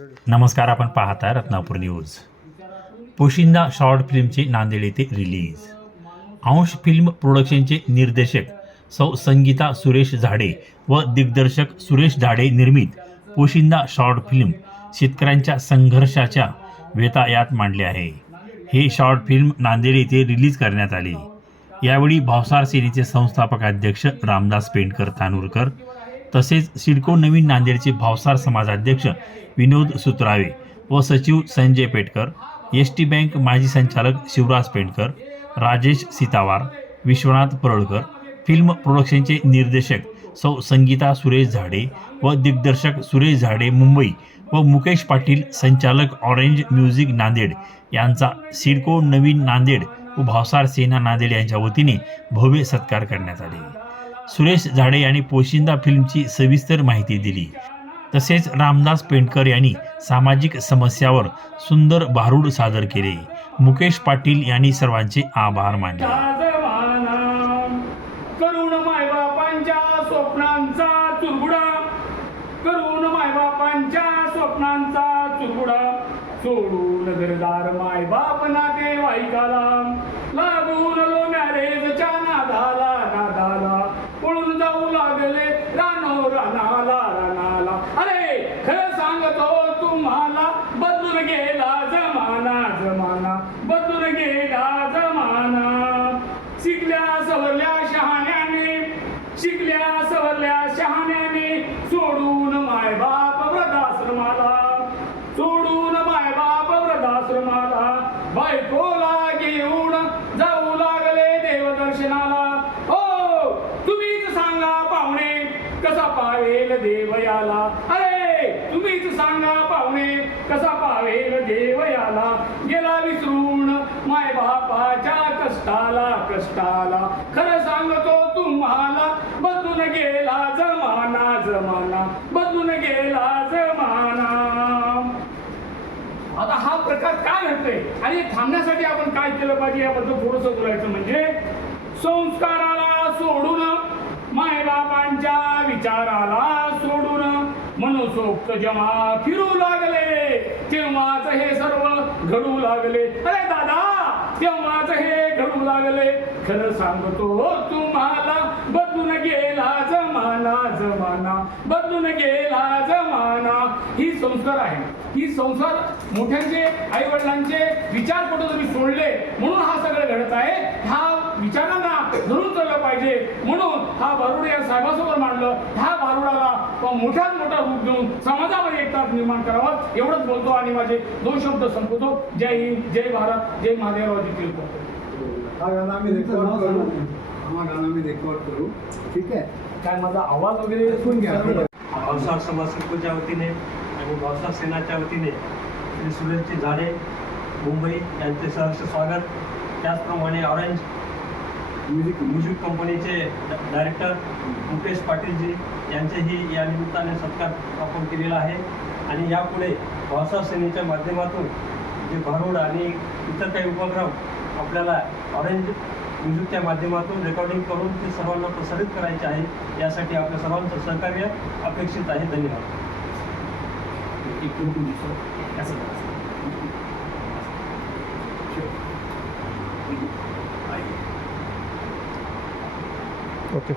नमस्कार, आपण पाहताय रत्नापूर न्यूज. पोशिंदा शॉर्ट फिल्मचे नांदेड येथे रिलीज. अंश फिल्म प्रोडक्शनचे निर्देशक सौ संगीता सुरेश झाडे व दिग्दर्शक सुरेश झाडे निर्मित पोशिंदा शॉर्ट फिल्म शेतकऱ्यांच्या संघर्षाच्या व्यथा यात मांडले आहे. हे शॉर्ट फिल्म नांदेड येथे रिलीज करण्यात आले. यावेळी भावसार सेनेचे संस्थापक अध्यक्ष रामदास पेंडकर तानूरकर तसेच सिडको नवीन नांदेडचे भावसार समाजाध्यक्ष विनोद सुत्रावे व सचिव संजय पेटकर, एसटी बँक माजी संचालक शिवराज पेंडकर, राजेश सीतावार, विश्वनाथ परळकर, फिल्म प्रोडक्शनचे निर्देशक सौ संगीता सुरेश झाडे व दिग्दर्शक सुरेश झाडे मुंबई व मुकेश पाटील संचालक ऑरेंज म्युझिक नांदेड यांचा सिडको नवीन नांदेड व भावसार सेना नांदेड यांच्या वतीने भव्य सत्कार करण्यात आले. सुरेश झाडे यांनी पोशिंदा फिल्मची सविस्तर माहिती दिली. तसेच रामदास पेंडकर यांनी सामाजिक समस्यावर सुंदर भारूड सादर केले. मुकेश पाटील यांनी सर्वांचे आभार मानले. करुण मायबापांच्या स्वप्नांचा चुरगुडा, करुण मायबापांच्या स्वप्नांचा चुरगुडा, सोडून घरदार मायबाप नातेवाईकाला, लागून लो मॅरेजच्या नादाला नादाला, पळून जाऊ लागले रानो रानाला रानाला. अरे खरं सांगतो तुम्हाला, बदलून गेला जमाना जमाना, बदलून गेला जमाना. शिकल्या सवरल्या शहाण्याने, शिकल्या सवरल्या शहाण्याने, सोडून मायबाप वृद्धाश्रमाला, सोडून मायबाप वृद्धाश्रमाला, बायकोला घेऊन जाऊ लागले देवदर्शनाला. हो तुम्हीच सांगा पाहुणे, कसा पावेल देव याला. अरे तुम्हीच सांगा पाहुणे, कसा पावेल देव याला. गेला विसरून मायबापाच्या कष्टाला कष्टाला, खरं सांगतो तुम्हाला, बदलून गेला जमाना जमाना, बदलून गेला जमाना. आता हा प्रकार काय घडतोय आणि थांबण्यासाठी आपण काय केलं पाहिजे याबद्दल थोडंसं बोलायचं. म्हणजे संस्काराला सोडून, मायबापांच्या विचाराला सोडून, मनसोक्त जेव्हा फिरू लागले तेव्हाच हे सर्व घडू लागले. अरे दादा तेव्हाच हे घडू लागले. खरं सांगतो तुम्हाला, बदलून गेला जमाना जमाना, बदलून गेला जमाना. ही संस्कार आहे, ही संस्कार मोठ्यांचे आई वडिलांचे विचार कुठं तुम्ही सोडले म्हणून हा सगळं घडत आहे. ह्या विचारांना धरून चाललं पाहिजे म्हणून हा भारूड या साहेबासमोर मांडलं. ह्या भारूडाला मोठ्यात मोठा रूप देऊन समाजामध्ये एकता निर्माण करावा एवढंच बोलतो आणि माझे 2 शब्द संपवतो. जय हिंद, जय भारत, जय महादेवरावजी टिळक. हा गाणं आम्ही रेकॉर्ड करू, हा गाणं आम्ही रेकॉर्ड करू. ठीक आहे, काय माझा आवाज वगैरे ऐकून घ्या. भावसार समाज सिडकोच्या वतीने आणि भावसार सेनाच्या वतीने श्री सुरेशजी झाडे मुंबई यांचे सहर्ष स्वागत. त्याचप्रमाणे ऑरेंज म्युझिक कंपनीचे डायरेक्टर मुकेश पाटीलजी यांचेही या निमित्ताने सत्कार आपण केलेला आहे. आणि यापुढे भावसार सेनेच्या माध्यमातून जे भारूड आणि इतर काही उपक्रम आपल्याला ऑरेंज म्युझिकच्या माध्यमातून रेकॉर्डिंग करून ते सर्वांना प्रसारित करायचे आहे. यासाठी आपल्या सर्वांचं सहकार्य अपेक्षित आहे. धन्यवाद. ओके.